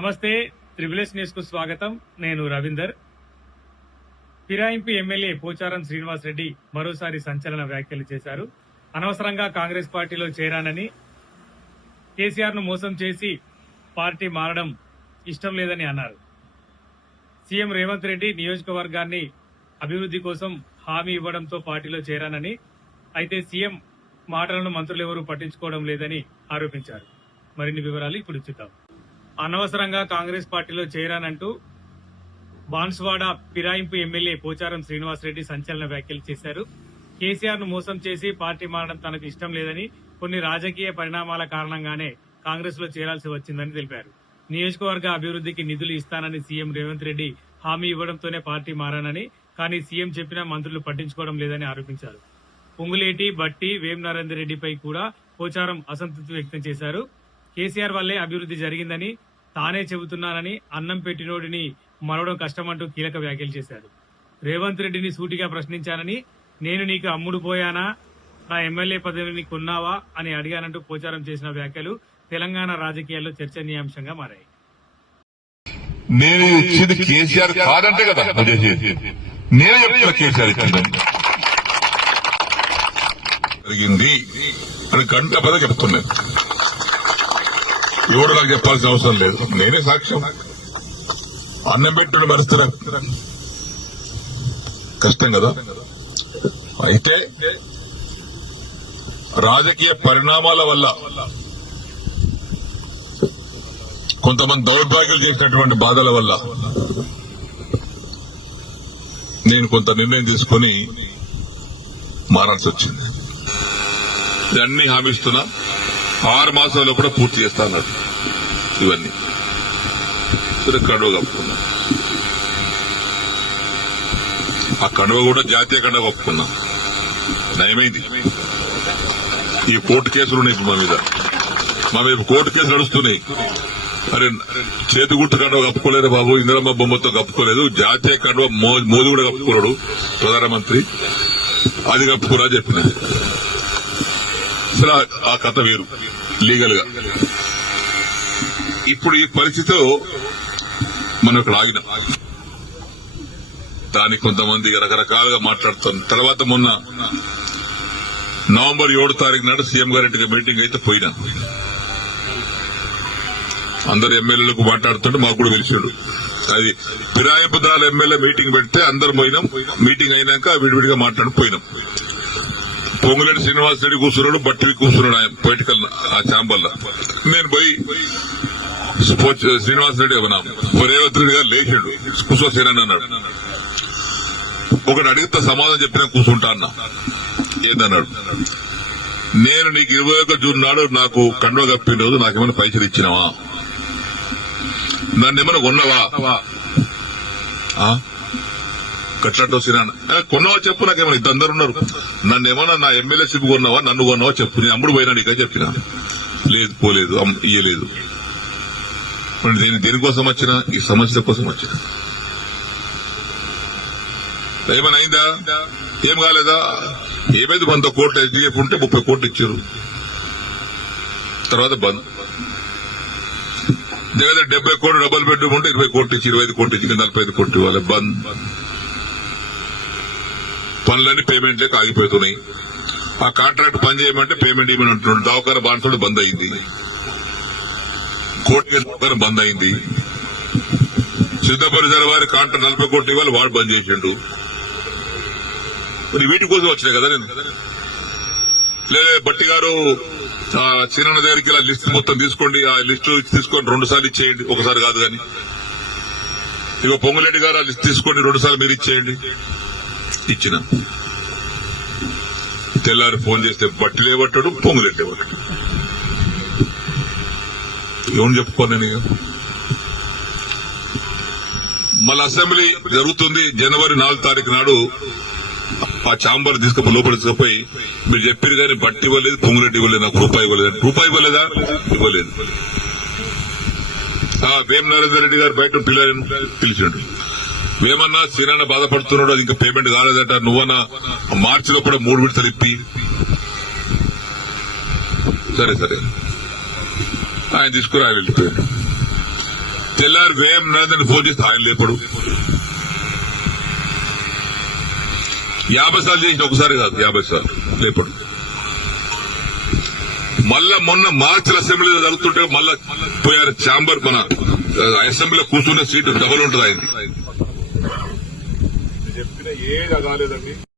నమస్తే త్రిబుల్ఎస్ న్యూస్ కు స్వాగతం. నేను రవీందర్. ఫిరాయింపు ఎమ్మెల్యే పోచారం శ్రీనివాస్ రెడ్డి మరోసారి సంచలన వ్యాఖ్యలు చేశారు. అనవసరంగా కాంగ్రెస్ పార్టీలో చేరానని, కేసీఆర్ ను మోసం చేసి పార్టీ మారడం ఇష్టం లేదని అన్నారు. సీఎం రేవంత్ రెడ్డి నియోజకవర్గాన్ని అభివృద్ధి కోసం హామీ ఇవ్వడంతో పార్టీలో చేరానని, అయితే సీఎం మాటలను మంత్రులు ఎవరూ పట్టించుకోవడం లేదని ఆరోపించారు. మరిన్ని వివరాలు ఇప్పుడు చూద్దాం. అనవసరంగా కాంగ్రెస్ పార్టీలో చేరానంటూ బాన్స్వాడ ఫిరాయింపు ఎమ్మెల్యే పోచారం శ్రీనివాస్ రెడ్డి సంచలన వ్యాఖ్యలు చేశారు. కేసీఆర్ ను మోసం చేసి పార్టీ మారడం తనకు ఇష్టం లేదని, కొన్ని రాజకీయ పరిణామాల కారణంగానే కాంగ్రెస్ లో చేరాల్సి వచ్చిందని తెలిపారు. నియోజకవర్గ అభివృద్ధికి నిధులు ఇస్తానని సీఎం రేవంత్ రెడ్డి హామీ ఇవ్వడంతోనే పార్టీ మారానని, కానీ సీఎం చెప్పినా మంత్రులు పట్టించుకోవడం లేదని ఆరోపించారు. పొంగులేటి, బట్టి, వేం నరేందర్ రెడ్డిపై కూడా పోచారం అసంతృప్తి వ్యక్తం చేశారు. కేసీఆర్ వల్లే అభివృద్ధి జరిగిందని తానే చెబుతున్నానని, అన్నం పెట్టినోడిని మరవడం కష్టమంటూ కీలక వ్యాఖ్యలు చేశారు. రేవంత్ రెడ్డిని సూటిగా ప్రశ్నించానని, నేను నీకు అమ్ముడు పోయానా, నా ఎమ్మెల్యే పదవిని కొన్నావా అని అడిగానంటూ పోచారం చేసిన వ్యాఖ్యలు తెలంగాణ రాజకీయాల్లో చర్చనీయాంశంగా మారాయి. నేను ఇచ్చింది కేసీఆర్ కాదంటే కదా నేను చెప్తున్నా కేసీఆర్ ఇచ్చిందని జరిగింది అని గంట పద చెప్తున్నాను. ఎవరు నాకు చెప్పాల్సిన అవసరం లేదు, నేనే సాక్ష్యం. అన్నం పెట్టుకుని మరుస్తారా, కష్టం కదా. అయితే రాజకీయ పరిణామాల వల్ల కొంతమంది దౌర్భాగ్యాలు చేసినటువంటి బాధల వల్ల నేను కొంత నిర్ణయం తీసుకుని మారాల్సి వచ్చింది. అన్ని హామీ ఇస్తున్నా, 6 మాసాల్లో కూడా పూర్తి చేస్తాను. ఇవన్నీ కడువ కప్పుకున్నా. ఆ కడువ కూడా జాతీయ కడువ కప్పుకున్నా. నయమైంది. ఈ కోర్టు కేసులు ఉన్నాయి మా మీద కోర్టు కేసులు నడుస్తున్నాయి. అరే చేతి గుర్తు కడువ కప్పుకోలేదు బాబు, ఇందిరమ్మ బొమ్మతో కప్పుకోలేదు, జాతీయ కడువ మోదీ కూడా కప్పుకోలేడు ప్రధానమంత్రి, అది కప్పుకోరా చెప్పిన. అసలు ఆ కథ వేరు లీగల్ గా. ఇప్పుడు ఈ పరిస్థితిలో మనం ఇక్కడ ఆగినాం. దానికి కొంతమంది రకరకాలుగా మాట్లాడుతారు. తర్వాత మొన్న నవంబర్ 7 తారీఖు నాడు సీఎం గారి మీటింగ్ అయితే పోయినా. అందరు ఎమ్మెల్యేలకు మాట్లాడుతుంటే మాకు కూడా తెలిసాడు. అది ఫిరాయింపుదారుల ఎమ్మెల్యే మీటింగ్ పెడితే అందరు పోయినాం. మీటింగ్ అయినాక విడివిడిగా మాట్లాడిపోయినాం. పొంగులేటి శ్రీనివాస్ రెడ్డి కూర్చున్నాడు, బట్టి కూర్చున్నాడు ఆయన పొలిటికల్ ఆ ఛాంబర్లో. నేను పోయి శ్రీనివాస్ రెడ్డి రేవంత్ రెడ్డి గారు లేచాడు, కూర్చోసేనని అన్నాడు. ఒకటి అడిగితే సమాధానం చెప్పినా కూర్చుంటా అన్నా. ఏందన్నాడు, నేను నీకు 21 జూన్ నాడు నాకు కండువ కప్పిన రోజు నాకేమైనా పైసలు ఇచ్చినావా, నన్ను ఏమైనా కొన్నావా, గట్లటో సిరాన కొన్నావా చెప్పు, నాకేమైనా ఇద్దరు ఉన్నారు, నన్ను ఏమన్నా నా ఎమ్మెల్యేషిప్ కొన్నావా, నన్ను కొన్నావా చెప్పు, నేను అమ్ముడు పోయినా నీకే చెప్పినా. లేదు, పోలేదు, ఇయ్యలేదు. దేనికోసం వచ్చినా, ఈ సమస్య కోసం వచ్చినా. ఏమైనా అయిందా, ఏం కాలేదా, ఏమైంది, 100 కోట్లు ఎస్డీఎఫ్ ఉంటే 30 కోట్లు ఇచ్చారు. తర్వాత బంద్. దగ్గర 70 కోట్లు డబుల్ బెడ్రూమ్ ఉంటే 20 కోట్లు ఇచ్చి, 25 కోట్లు ఇచ్చి, 45 కోట్లు ఇవ్వాలి. బంద్. పనులన్నీ పేమెంట్ లేక ఆగిపోతున్నాయి. ఆ కాంట్రాక్ట్ పని చేయమంటే పేమెంట్ ఇవ్వమని అంటున్నాడు. దవాఖాన బాన్సుడు బంద్ అయింది, కోర్టు బంద్ అయింది. సిద్ధపరిసర వారి కాంట్రాక్ట్ 40 కోట్లు ఇవ్వాలి, వాడు బంద్ చేసిండు. మరి వీటి కోసం వచ్చినాయి కదా నేను. లేదా బట్టి గారు సీనన్న దగ్గరికి ఇలా లిస్ట్ మొత్తం తీసుకోండి, ఆ లిస్టు తీసుకొని 2 సార్లు ఇచ్చేయండి, ఒకసారి కాదు కానీ. ఇక పొంగులేటి గారు ఆ లిస్ట్ తీసుకోండి, 2 సార్లు మీరు ఇచ్చేయండి. ఇచ్చిన తెల్లారి ఫోన్ చేస్తే బట్టి లేబట్టాడు, పొంగులేటి లేబట్టాడు. ఏమని చెప్పుకోను నేను. మళ్ళీ అసెంబ్లీ జరుగుతుంది. జనవరి 4 తారీఖు నాడు ఆ ఛాంబర్ తీసుకుపోయి లోపల తీసుకుపోయి, మీరు చెప్పారు కానీ బట్టి ఇవ్వలేదు, పొంగులేటి ఇవ్వలేదు, నాకు రూపాయి ఇవ్వలేదు. రూపాయి ఇవ్వలేదా, ఇవ్వలేదు. వేం నరేందర్ రెడ్డి గారు బయట పిలిచాడు. ఏమన్నా సీనన్న బాధపడుతున్నాడు, అది ఇంకా పేమెంట్ కాలేదట, నువ్వన్నా మార్చిలో కూడా 3 విడతలు ఇప్పి. సరే ఆయన తీసుకుని ఆయన వెళ్ళిపోయాడు. తెల్లారి వేయం నరేంద్రని ఫోన్ చేస్తే ఆయన లేపడు. 50 సార్లు చేయించి ఒకసారి కాదు 50 సార్లు లేపడు. మళ్ళా మొన్న మార్చ్ అసెంబ్లీలో జరుగుతుంటే మళ్ళా పోయారు ఛాంబర్, మన అసెంబ్లీలో కూర్చునే సీటు డబల్ ఉంటుంది ఆయన. చెప్పిన ఏది కాలేదండి.